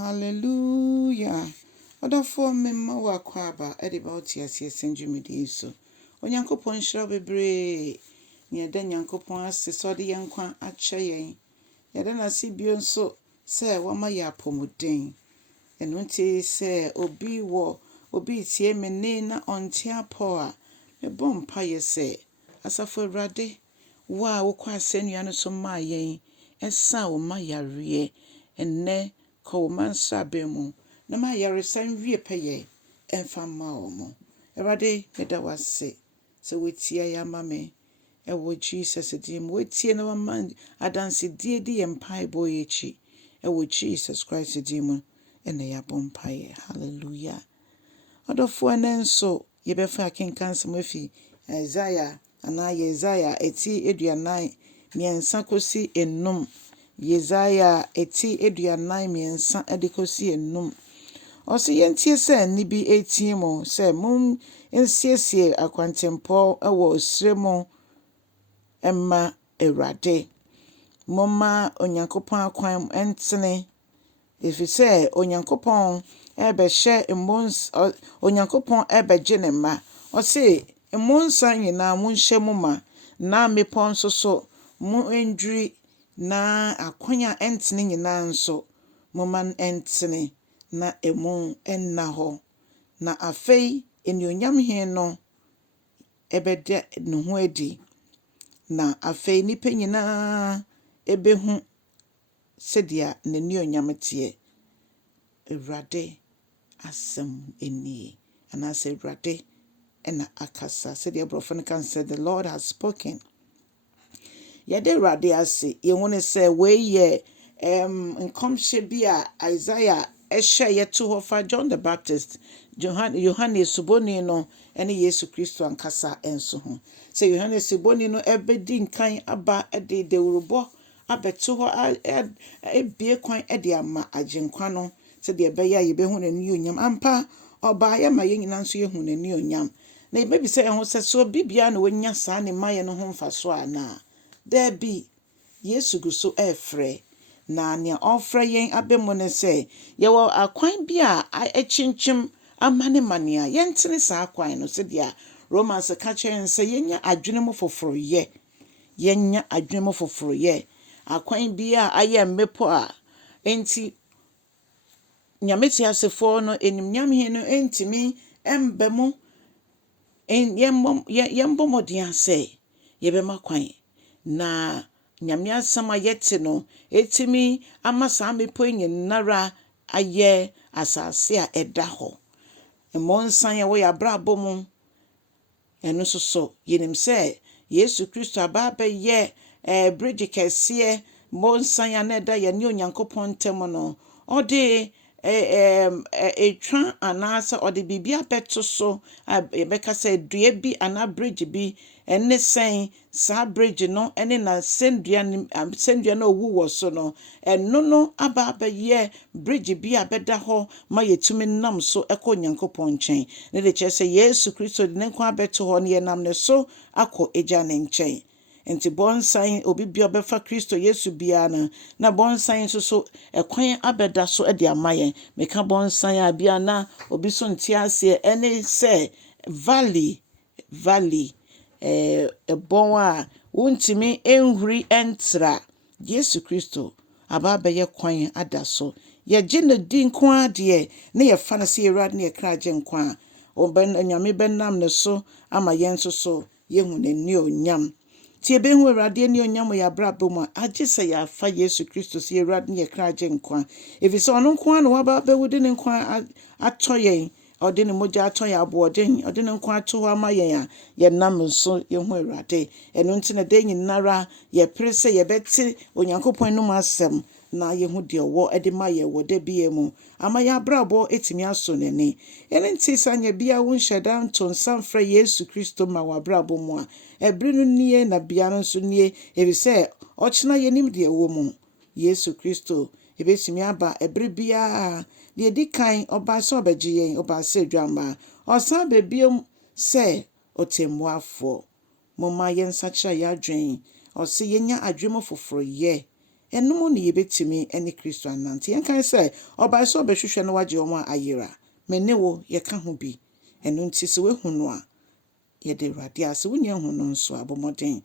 Hallelujah. Odafo memma wakwaba ediba otiasie senjumidi so. Onyankopɔn hyira bebree. Ne yɛda Nyankopɔn ase sɛ ɔde yɛn nkwa akyɛ yɛn. Yɛda n'ase bio nso sɛ wama yɛ apɔmuden. Ɛno nti sɛ obi tie me ne na ɔnte apɔ a mebɔ mpaeɛ sɛ Asafo Awurade wo a wokɔ asɛnnua no so maa yɛn ɛsa wo ma yareɛ ɛnnɛ kɔ wo ma nsraban mu na ma yaresan wie pɛyɛ ɛmfa ma wo mo. Awurade meda wase sɛ wotia yɛ ama me ɛwɔ Jesus din mu. Wotie na wama adansedie di yɛn mpaebɔ yɛ akyi ɛwɔ Jesus Christ din mu ɛna yɛabɔ mpaeɛ. Hallelujah. Ɔdɔfoɔ ɛnɛ nso yɛbɛfa akenkan nsɛm afi Yesaia eti aduanan miɛnsa kosi enum. Yesaia eti aduanan miɛnsa ɛde kosi enum. Ɔsɛ yɛntie sɛ nni bi etie mu sɛ mom nsiesie akwantempɔ ɛwɔ osire mu ɛma Awurade. Momma Onyankopɔn akwan ɛntene. Efisɛ Onyankopɔn Onyankopɔn ɛbɛgye ne mma. Ɔsɛ mmonsa nyinaa monhyɛ mu ma na mmepɔ nso so mo ndwiri na akwan a ɛntene nyinaa nso momma ɛntene na emu ɛnna hɔ. Na afei enuonyam hen no ɛbɛda ne ho adi. Na afei nipa nyinaa ɛbɛhu sɛdeɛ n'enuonyam teɛ. Awurade asɛm enie anaasɛ Awurade ɛna akasa sɛdeɛ Aborɔfo no kan sɛ the Lord has spoken. Yɛde Awurade ase yɛhu ne sɛ wei yɛ nkɔmhyɛ bi a Isaiah ɛhyɛ yɛto hɔ fa John the Baptist, Yohane Suboni no ɛne Yesu Kristo ankasa ɛnso ho. Sɛ Yohane Suboni no ɛbɛdi nkan aba ɛde dawurubɔ abɛto hɔ ebie kwan ɛde ama agyenkwa no sɛdeɛ ɛbɛyɛ a yɛbɛhu n'anuonyam ampa ɔbaayɛ ma yɛn nyinaa nso yɛhu n'anuonyam. Na yɛbɛbisa yɛn ho sɛ so bibia na wɔnya saa ne mayɛ no ho mfaso anaa. Daabi Yesu gu so ɛfrɛ na nea ɔfrɛ yɛn abɛmu ne sɛ yɛwɔ akwan bi a ɛkyinkyim ama ne mane a yɛntene saa kwan no sɛdeɛ Romans ka kyerɛ sɛ yɛnya adwene mu foforoyɛ. Yɛnya adwene mu foforoyɛ. Akwan bi a ayɛ mmepɔ a enti Nyame te asefoɔ no enimnyam hen no entimi ɛmba mu yɛmbɔ mmɔden sɛ yɛbɛma kwan na Nyame asɛm a yɛte no etimi ama saa mmepɔ nyinara ayɛ asase a ɛda hɔ. Mmɔnsan a wɔyɛ abrabɔ mu ɛno nso so yɛnim sɛ Yesu Kristo aba abɛyɛ bridge kɛseɛ mmɔnsan a na ɛda yɛne Onyankopɔn ntam no ɔde etwa anaasɛ ɔde biribi abɛto so a yɛbɛka sɛ dua bi anaa bridge bi ɛne sɛn saa bridge no ɛne na sɛndua no owu wɔ so no ɛno no aba abɛyɛ bridge bi a bɛda hɔ ma yɛtumi nam so ɛkɔ Onyankopɔn nkyɛn. Ne de kyerɛ sɛ Yesu Kristo de ne nkwa abɛto hɔ ne yɛnam ne so akɔ agya ne nkyɛn. Nti bɔnsan obi bia ɔbɛfa Kristo Yesu bia na bɔnsan nso so ɛkwan abɛda so ɛde ama yɛn. Meka bɔnsan a bia na obi so nte aseɛ ɛne sɛ valley ɛbɔn a wontimi enhuri ɛntra. Yesu Kristo aba abɛyɛ kwan ada so. Yɛgye ne di nko adeɛ ne yɛfa no sɛ Awurade ne yɛkra gye nkwa a Nyame bɛnam ne so ama yɛn nso so yɛhu n'anuonyam. Tie behu Awurade anuonyam wɔ yɛabrabɔ mu a agye sɛ yɛafa Yesu Kristo sɛ Awurade ne yɛkra gye nkwa. Efisɛ ɔno nko a na waba bɛwudi ne nkwa atɔ yɛn. Ɔde ne mogya atɔ yɛn aboɔden. Ɔde ne nkwa ato hɔ ama yɛn a yɛnam nso yɛhu Awurade. Ɛno nti na da nyinara yɛpere sɛ yɛbɛte Onyankopɔn anom asɛm na yɛhu deɛ ɔwɔ ɛde ma yɛ wɔ da bia mu ama yɛabrabɔ etimi aso n'ani. Ɛno nti sɛ nyɛ bia wo nhyɛ da nto nsa mfrɛ Yesu Kristo ma w'abrabɔ mu a ɛbere no nie na bia no nso nie. Efisɛ ɔkyena yɛnim deɛ ɛwɔ mu. Yesu Kristo ebesimi aba ɛbere bia deɛ di kan ɔba sɛ ɔbɛgye yɛn ɔba sɛ dwamma ɔsan bɛbiem sɛ ɔtemmuafoɔ. Momma yɛnsakyerɛ yɛadwen ɔsɛ yɛnya adwene foforoyɛ ɛnom ne yɛbɛtumi ne Kristo anante. Yɛnkan sɛ ɔbaa sɛ ɔbɛhwehwɛ no wagye ɔmo a ayera. Mene wo yɛka ho bi. Ɛno nti sɛ wohu no a yɛde Awurade ase. Wonya hu no nso a bɔmmɔden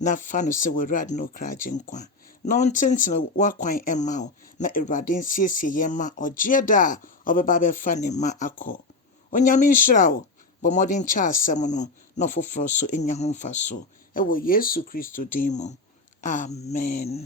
na fa no sɛ w'Awurade na ɔkra agye nkwa. Na ɔntentene w'akwan ɛma wo. Na Awurade nsiesie yɛn ma ɔgyeɛ da a ɔbɛba bɛfa ne ma akɔ. Onyame nhyira wo. Bɔmmɔden kyɛ asɛm no na ɔfoforɔ so nya ho mfa so. Ɛwɔ Yesu Kristo din mu. Amen.